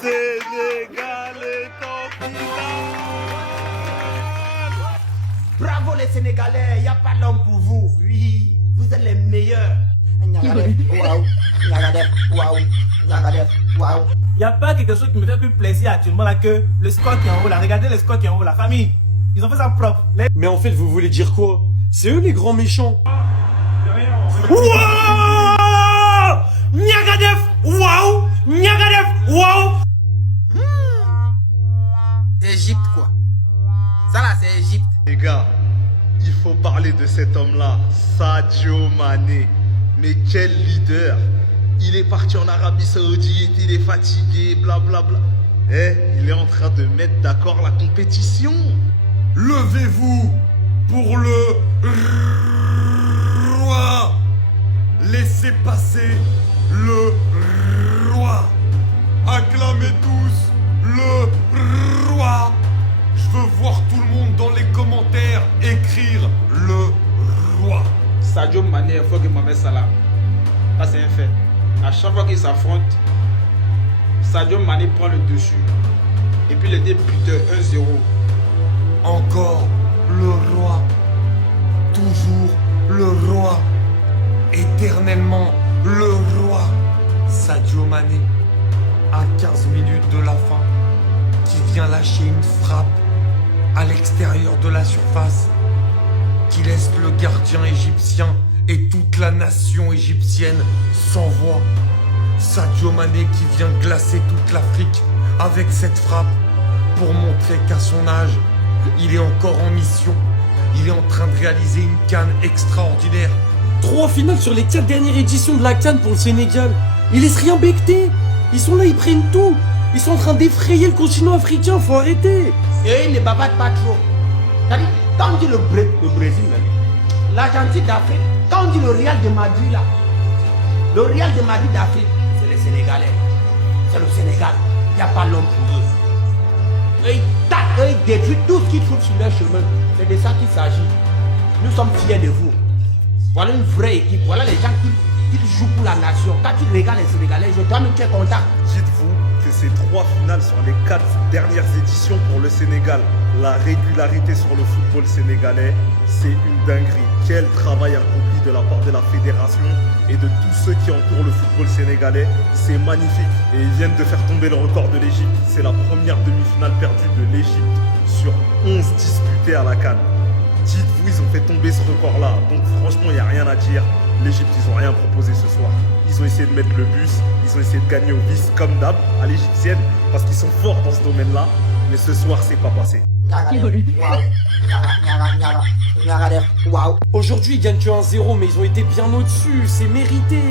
Sénégal est en finale. Bravo les Sénégalais, il n'y a pas d'homme pour vous. Oui, vous êtes les meilleurs. Waouh, waouh. Il n'y a pas quelque chose qui me fait plus plaisir actuellement là que le score qui est en haut là. Regardez le score qui est en haut, la famille. Ils ont fait ça propre. Mais en fait, vous voulez dire quoi? C'est eux les grands méchants. Waouh Niagadef. Waouh Niagadef. Waouh. Égypte quoi. Ça là c'est Égypte. Les gars, il faut parler de cet homme-là, Sadio Mané. Mais quel leader! Il est parti en Arabie Saoudite, il est fatigué, blablabla. Il est en train de mettre d'accord la compétition. Levez-vous pour le roi. Laissez passer le roi. Acclamez tous le roi. Je veux voir tout le monde dans les commentaires écrire le roi. Sadio Mané est fort que Mohamed Salah. Ça c'est un fait. À chaque fois qu'ils s'affrontent, Sadio Mané prend le dessus. Et puis le débuteur 1-0. Encore le roi. Toujours le roi. Éternellement le roi. Sadio Mané, à 15 minutes de la fin, qui vient lâcher une frappe à l'extérieur de la surface, qui laisse le gardien égyptien et toute la nation égyptienne sans voix. Sadio Mané qui vient glacer toute l'Afrique avec cette frappe pour montrer qu'à son âge, il est encore en mission. Il est en train de réaliser une CAN extraordinaire. 3 finales sur les 4 dernières éditions de la CAN pour le Sénégal. Ils laissent rien becter. Ils sont là, ils prennent tout. Ils sont en train d'effrayer le continent africain, faut arrêter. Et ils ne bavardent pas trop. C'est-à-dire, quand on dit le Brésil, l'Argentine d'Afrique, quand on dit le Real de Madrid là, le Real de Madrid d'Afrique, c'est les Sénégalais. C'est le Sénégal. Il n'y a pas l'homme pour eux. Et ils tapent, et ils détruisent tout ce qu'ils trouvent sur leur chemin. C'est de ça qu'il s'agit. Nous sommes fiers de vous. Voilà une vraie équipe. Voilà les gens qui jouent pour la nation. Quand tu regardes les Sénégalais, je toi-même tu es content. Dites-vous que ces 3 finales sur les 4 dernières éditions pour le Sénégal, la régularité sur le football sénégalais, c'est une dinguerie. Quel travail accompli de la part de la fédération et de tous ceux qui entourent le football sénégalais. C'est magnifique. Et ils viennent de faire tomber le record de l'Égypte. C'est la première demi-finale perdue de l'Égypte sur 11 disputées à la CAN. Dites-vous, ils ont fait tomber ce record-là. Donc franchement, il n'y a rien à dire. L'Égypte, ils n'ont rien proposé ce soir. Ils ont essayé de mettre le bus, ils ont essayé de gagner au vice comme d'hab, à l'égyptienne, parce qu'ils sont forts dans ce domaine-là. Mais ce soir, c'est pas passé. Aujourd'hui, ils gagnent que 1-0, mais ils ont été bien au-dessus, c'est mérité.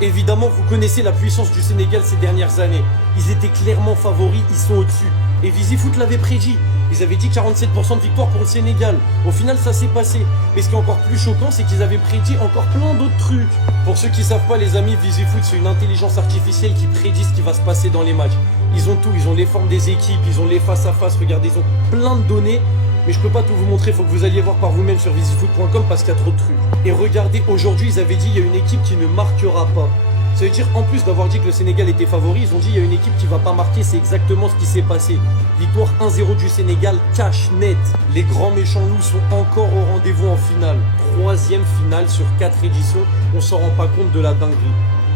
Évidemment, vous connaissez la puissance du Sénégal ces dernières années. Ils étaient clairement favoris, ils sont au-dessus. Et Visifoot l'avait prédit. Ils avaient dit 47% de victoire pour le Sénégal. Au final, ça s'est passé. Mais ce qui est encore plus choquant, c'est qu'ils avaient prédit encore plein d'autres trucs. Pour ceux qui ne savent pas, les amis, Visifoot, c'est une intelligence artificielle qui prédit ce qui va se passer dans les matchs. Ils ont tout, ils ont les formes des équipes, ils ont les face-à-face, regardez, ils ont plein de données. Mais je peux pas tout vous montrer, il faut que vous alliez voir par vous-même sur visifoot.com parce qu'il y a trop de trucs. Et regardez, aujourd'hui, ils avaient dit il y a une équipe qui ne marquera pas. Ça veut dire, en plus d'avoir dit que le Sénégal était favori, ils ont dit il y a une équipe qui va pas marquer, c'est exactement ce qui s'est passé. Victoire 1-0 du Sénégal, cash net. Les grands méchants loups sont encore au rendez-vous en finale. 3e finale sur 4 éditions, on s'en rend pas compte de la dinguerie.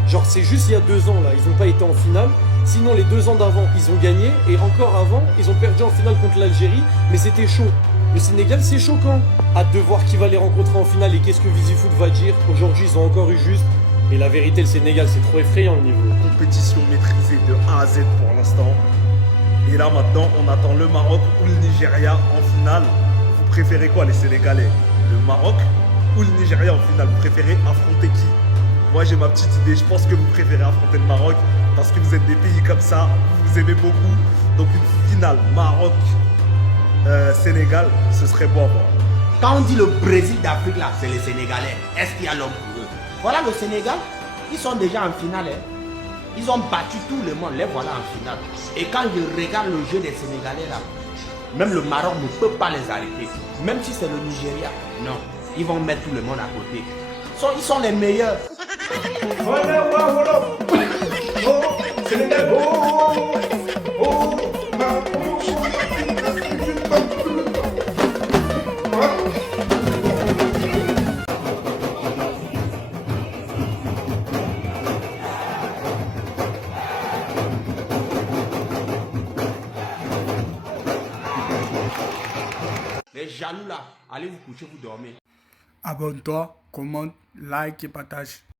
Genre c'est juste il y a 2 ans là, ils n'ont pas été en finale. Sinon les 2 ans d'avant, ils ont gagné. Et encore avant, ils ont perdu en finale contre l'Algérie. Mais c'était chaud. Le Sénégal, c'est choquant. Hâte de voir qui va les rencontrer en finale et qu'est-ce que Visifoot va dire. Aujourd'hui, ils ont encore eu juste. Et la vérité, le Sénégal, c'est trop effrayant le niveau. Compétition maîtrisée de A à Z pour l'instant. Et là maintenant, on attend le Maroc ou le Nigeria en finale. Vous préférez quoi les Sénégalais? Le Maroc ou le Nigeria en finale? Vous préférez affronter qui? Moi j'ai ma petite idée, je pense que vous préférez affronter le Maroc parce que vous êtes des pays comme ça, vous aimez beaucoup. Donc une finale Maroc-Sénégal, ce serait beau à voir. Quand on dit le Brésil d'Afrique là, c'est les Sénégalais. Est-ce qu'il y a l'homme pour eux? Voilà le Sénégal, ils sont déjà en finale. Ils ont battu tout le monde, les voilà en finale. Et quand je regarde le jeu des Sénégalais là, même le Maroc ne peut pas les arrêter. Même si c'est le Nigeria, non. Ils vont mettre tout le monde à côté. Ils sont les meilleurs. Voilà. Oh, Sénégal, oh. Les jaloux là, allez vous coucher, vous dormez. Abonne-toi, commente, like et partage.